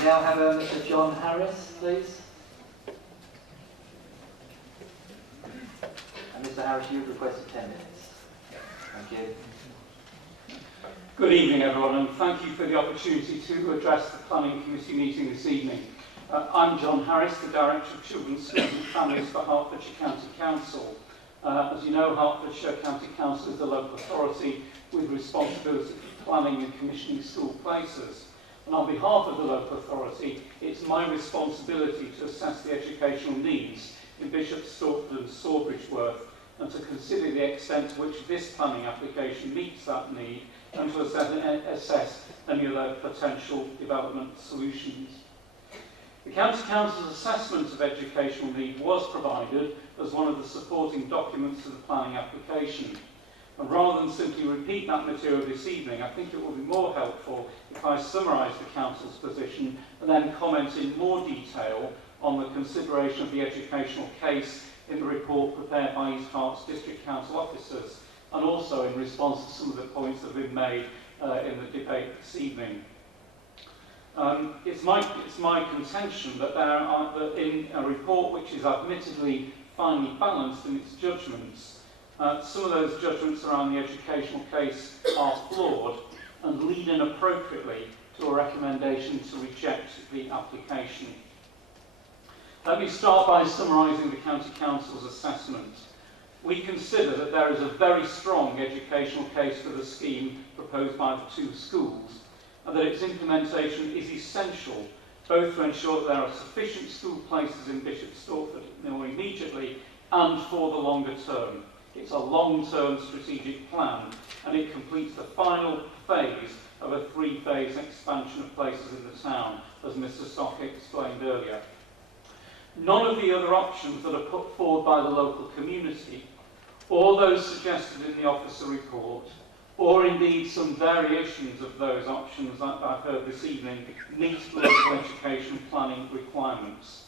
We now have Mr. John Harris, please. And Mr. Harris, you've requested 10 minutes. Thank you. Good evening, everyone, and thank you for the opportunity to address the Planning Committee meeting this evening. I'm John Harris, the Director of Children's Schools and Families for Hertfordshire County Council. As you know, Hertfordshire County Council is the local authority with responsibility for planning and commissioning school places. And on behalf of the local authority, it's my responsibility to assess the educational needs in Bishop Stortford and Sawbridgeworth, and to consider the extent to which this planning application meets that need, and to assess any other potential development solutions. The County Council's assessment of educational need was provided as one of the supporting documents to the planning application. And rather than simply repeat that material this evening, I think it will be more helpful if I summarise the Council's position and then comment in more detail on the consideration of the educational case in the report prepared by East Herts District Council officers, and also in response to some of the points that have been made in the debate this evening. It's my contention that in a report which is admittedly finely balanced in its judgments, some of those judgments around the educational case are flawed and lead inappropriately to a recommendation to reject the application. Let me start by summarising the County Council's assessment. We consider that there is a very strong educational case for the scheme proposed by the two schools, and that its implementation is essential, both to ensure that there are sufficient school places in Bishop Stortford more immediately and for the longer term. It's a long-term strategic plan, and it completes the final phase of a three-phase expansion of places in the town, as Mr. Stock explained earlier. None of the other options that are put forward by the local community, or those suggested in the officer report, or indeed some variations of those options that I've heard this evening, meet local education planning requirements.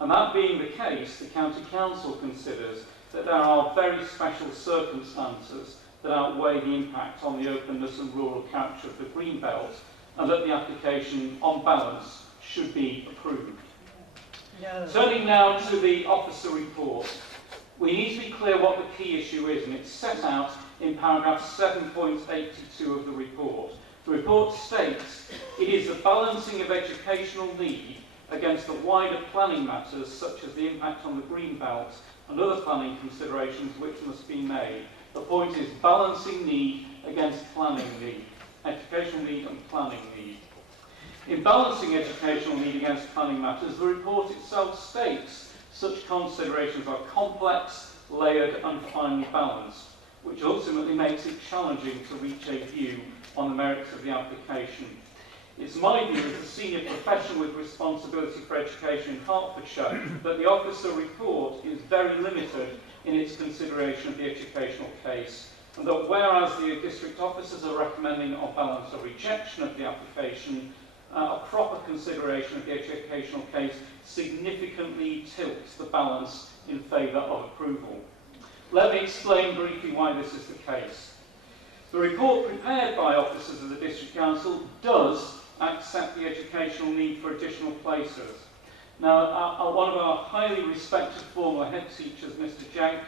And that being the case, the County Council considers that there are very special circumstances that outweigh the impact on the openness and rural character of the Green Belt, and that the application, on balance, should be approved. No. Turning now to the officer report, we need to be clear what the key issue is, and it's set out in paragraph 7.82 of the report. The report states, it is the balancing of educational need against the wider planning matters such as the impact on the Green Belt and other planning considerations which must be made. The point is balancing need against planning need, educational need and planning need. In balancing educational need against planning matters, the report itself states such considerations are complex, layered and finely balanced, which ultimately makes it challenging to reach a view on the merits of the application. It's my view as a senior professional with responsibility for education in Hertfordshire that the officer report is very limited in its consideration of the educational case, and that whereas the district officers are recommending on balance a rejection of the application, a proper consideration of the educational case significantly tilts the balance in favour of approval. Let me explain briefly why this is the case. The report prepared by officers of the District Council does accept the educational need for additional places. Now, one of our highly respected former head teachers, Mr. Jank,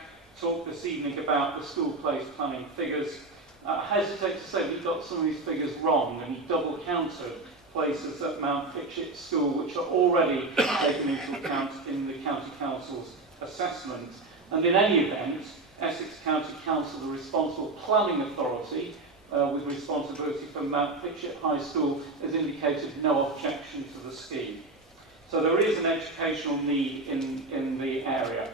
talked this evening about the school place planning figures. I hesitate to say he got some of these figures wrong, and he double counted places at Mount Fitchett School which are already taken into account in the County Council's assessment. And in any event, Essex County Council, the responsible planning authority with responsibility for Mount Fitchett High School, has indicated no objection to the scheme. So there is an educational need in the area.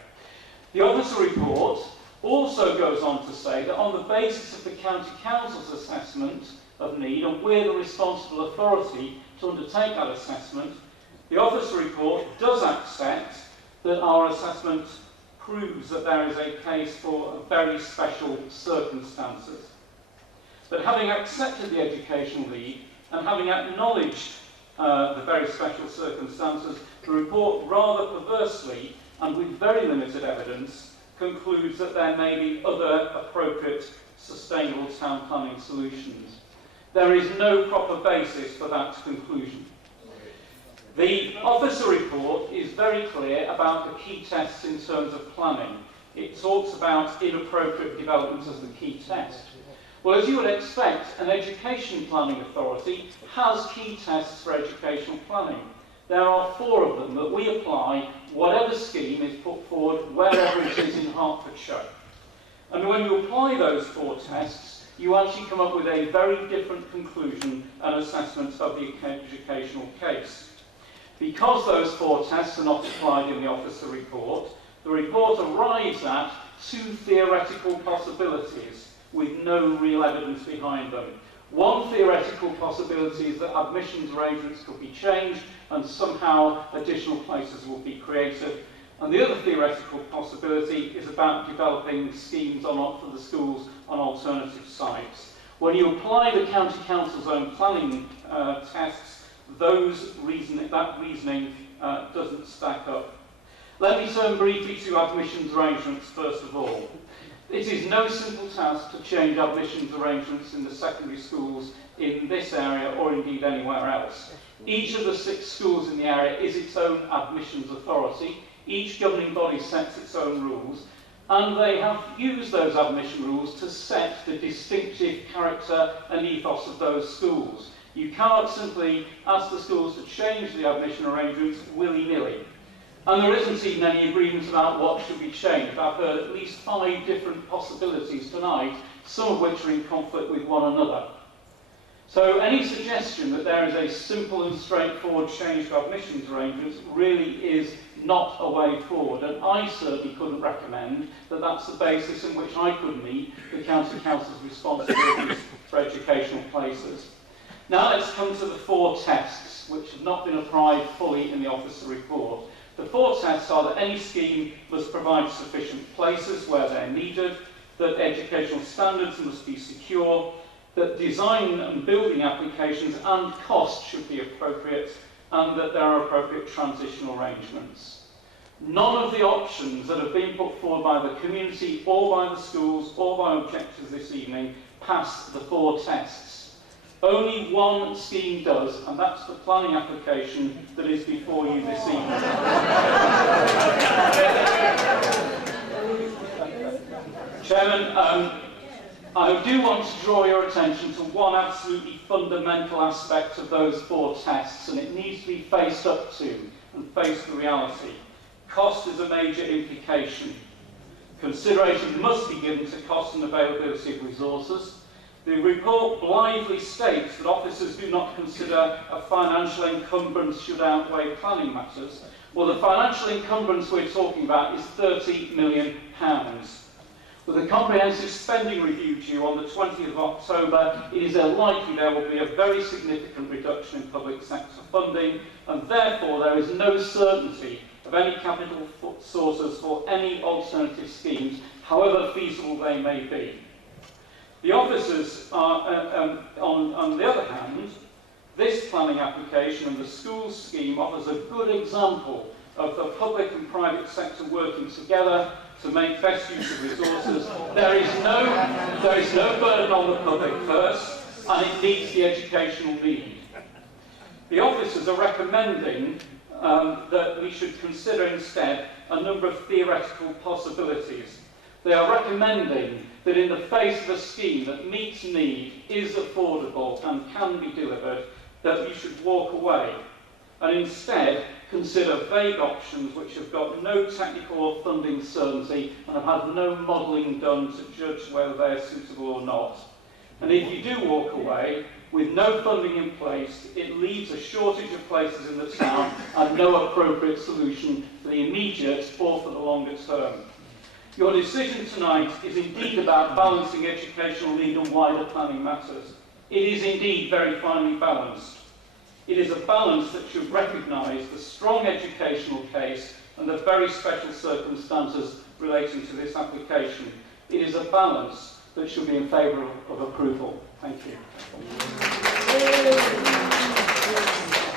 The officer report also goes on to say that on the basis of the County Council's assessment of need, and we're the responsible authority to undertake that assessment, the officer report does accept that our assessment proves that there is a case for very special circumstances. But having accepted the educational need and having acknowledged the very special circumstances, the report rather perversely and with very limited evidence concludes that there may be other appropriate sustainable town planning solutions. There is no proper basis for that conclusion. The officer report is very clear about the key tests in terms of planning. It talks about inappropriate development as the key test. Well, as you would expect, an education planning authority has key tests for educational planning. There are 4 of them that we apply whatever scheme is put forward wherever it is in Hertfordshire. And when you apply those 4 tests, you actually come up with a very different conclusion and assessment of the educational case. Because those 4 tests are not applied in the officer report, the report arrives at 2 theoretical possibilities with no real evidence behind them. One theoretical possibility is that admissions arrangements could be changed and somehow additional places will be created. And the other theoretical possibility is about developing schemes for the schools on alternative sites. When you apply the County Council's own planning tests, that reasoning doesn't stack up. Let me turn briefly to admissions arrangements first of all. It is no simple task to change admissions arrangements in the secondary schools in this area or indeed anywhere else. Each of the 6 schools in the area is its own admissions authority. Each governing body sets its own rules, and they have used those admission rules to set the distinctive character and ethos of those schools. You can't simply ask the schools to change the admission arrangements willy-nilly. And there isn't even any agreement about what should be changed. I've heard at least 5 different possibilities tonight, some of which are in conflict with one another. So any suggestion that there is a simple and straightforward change to admissions arrangements really is not a way forward, and I certainly couldn't recommend that that's the basis in which I could meet the County Council's responsibilities for educational places. Now let's come to the 4 tests, which have not been applied fully in the officer report. The 4 tests are that any scheme must provide sufficient places where they're needed, that educational standards must be secure, that design and building applications and cost should be appropriate, and that there are appropriate transitional arrangements. None of the options that have been put forward by the community or by the schools or by objectors this evening pass the 4 tests. Only one scheme does, and that's the planning application that is before you this evening. Chairman, I do want to draw your attention to one absolutely fundamental aspect of those 4 tests, and it needs to be faced up to and face the reality. Cost is a major implication. Consideration must be given to cost and availability of resources. The report blithely states that officers do not consider a financial encumbrance should outweigh planning matters. Well, the financial encumbrance we're talking about is £30 million. With a comprehensive spending review due on the 20th of October, it is likely there will be a very significant reduction in public sector funding, and therefore there is no certainty of any capital sources for any alternative schemes, however feasible they may be. The officers are, on the other hand, this planning application and the schools scheme offers a good example of the public and private sector working together to make best use of resources. There is no burden on the public first, and it meets the educational need. The officers are recommending that we should consider instead a number of theoretical possibilities. They are recommending that in the face of a scheme that meets need, is affordable and can be delivered, that we should walk away and instead consider vague options which have got no technical or funding certainty and have had no modelling done to judge whether they are suitable or not. And if you do walk away with no funding in place, it leaves a shortage of places in the town and no appropriate solution for the immediate or for the longer term. Your decision tonight is indeed about balancing educational need and wider planning matters. It is indeed very finely balanced. It is a balance that should recognise the strong educational case and the very special circumstances relating to this application. It is a balance that should be in favour of approval. Thank you.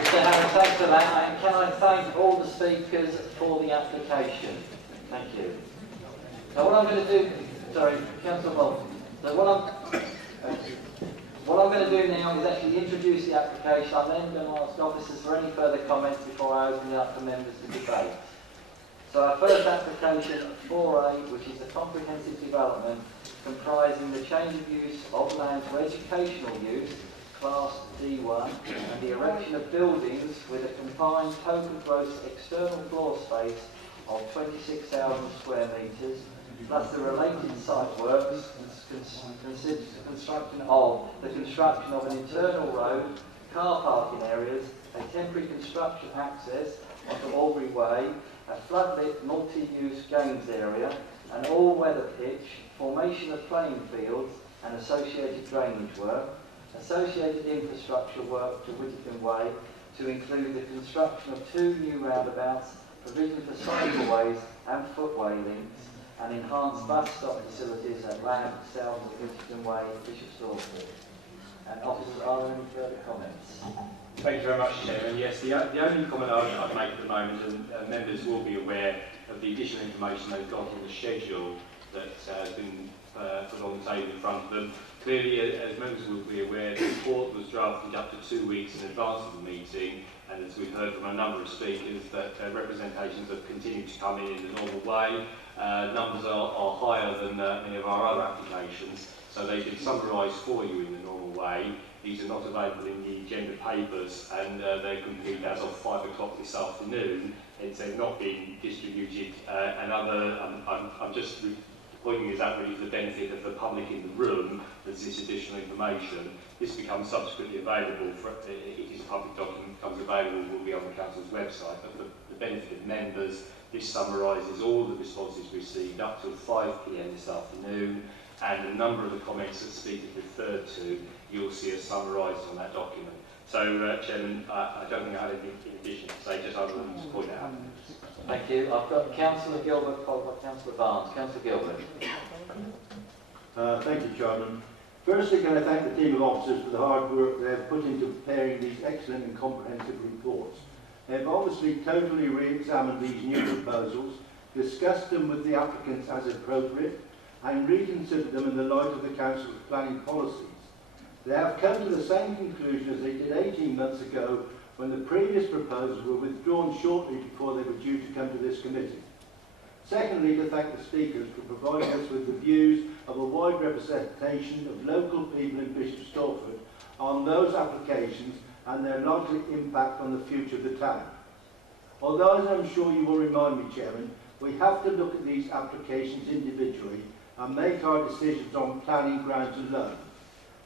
Mr. Harris, thanks for that. And can I thank all the speakers for the application? Thank you. Now what I'm going to do, sorry, Councillor Wolf. So what What I'm going to do now is actually introduce the application. I'm then going to ask officers for any further comments before I open it up for members to debate. So our first application, 4A, which is a comprehensive development comprising the change of use of land to educational use, Class D1, and the erection of buildings with a combined total gross external floor space of 26,000 square metres, plus the related site works, consists the construction of an internal road, car parking areas, a temporary construction access onto Albury Way, a floodlit multi-use games area, an all-weather pitch, formation of playing fields and associated drainage work, associated infrastructure work to Whittington Way to include the construction of 2 new roundabouts, provision for cycleways and footway links, and enhanced bus stop facilities at Lamb, South of Whittington Way, Bishop Stortford. And officers, are there any further comments? Thank you very much, Chairman. Yes, the only comment I'd make at the moment, and members will be aware of the additional information they've got in the schedule that has been put on the table in front of them. Clearly, as members will be aware, the report was drafted up to 2 weeks in advance of the meeting, and as we've heard from a number of speakers, that representations have continued to come in the normal way. Numbers are higher than many of our other applications, so they've been summarised for you in the normal way. These are not available in the agenda papers, and they're complete as of 5 o'clock this afternoon. They've not been distributed, I'm just pointing this out really for the benefit of the public in the room. There's this additional information. This becomes subsequently available, it is a public document, becomes available, will be on the Council's website, but for the benefit of members, this summarises all the responses received up till 5 p.m. this afternoon, and a number of the comments that speakers referred to, you'll see are summarised on that document. So, Chairman, I don't think I have anything in addition to say, just other than to point out. Thank you. I've got Councillor Gilbert followed by Councillor Barnes. Councillor Gilbert. Thank you, Chairman. Firstly, can I thank the team of officers for the hard work they have put into preparing these excellent and comprehensive reports. They have obviously totally re-examined these new proposals, discussed them with the applicants as appropriate, and reconsidered them in the light of the Council's planning policies. They have come to the same conclusion as they did 18 months ago when the previous proposals were withdrawn shortly before they were due to come to this committee. Secondly, to thank the speakers for providing us with the views of a wide representation of local people in Bishop Stortford on those applications and their likely impact on the future of the town. Although, as I'm sure you will remind me, Chairman, we have to look at these applications individually and make our decisions on planning grounds alone.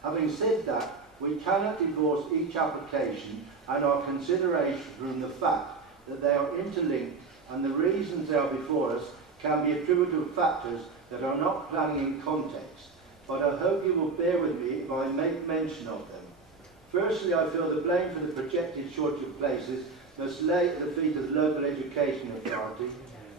Having said that, we cannot divorce each application and our consideration from the fact that they are interlinked, and the reasons they are before us can be attributable to factors that are not planning in context, but I hope you will bear with me if I make mention of them. Firstly, I feel the blame for the projected shortage of places must lay at the feet of the local education authority,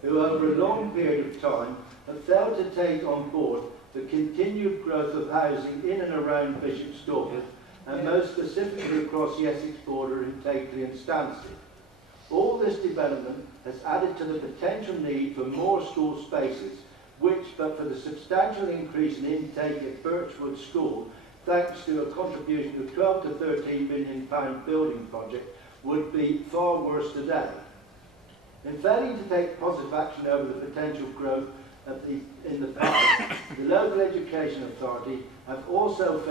who over a long period of time have failed to take on board the continued growth of housing in and around Bishop Stortford, and most specifically across the Essex border in Takeley and Stansted. All this development has added to the potential need for more school spaces, which, but for the substantial increase in intake at Birchwood School, thanks to a contribution of £12 to £13 million building project, would be far worse today. In failing to take positive action over the potential growth in the past, the local education authority have also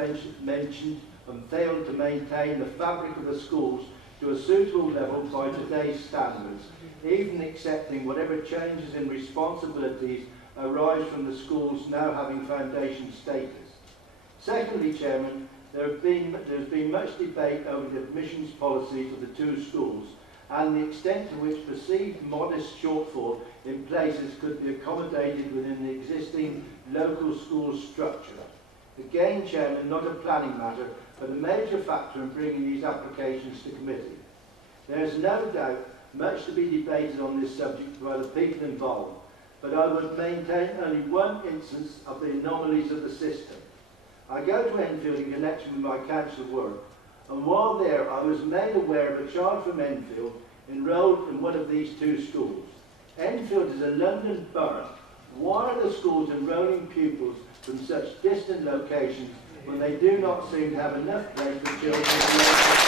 mentioned and failed to maintain the fabric of the schools to a suitable level by today's standards, even accepting whatever changes in responsibilities arise from the schools now having foundation status. Secondly, Chairman, there's been much debate over the admissions policies of the two schools and the extent to which perceived modest shortfall in places could be accommodated within the existing local school structure. Again, Chairman, not a planning matter, but a major factor in bringing these applications to committee. There is no doubt much to be debated on this subject by the people involved, but I would maintain only one instance of the anomalies of the system. I go to Enfield in connection with my council work, and while there I was made aware of a child from Enfield enrolled in one of these two schools. Enfield is a London borough. Why are the schools enrolling pupils from such distant locations but they do not seem to have enough place for children.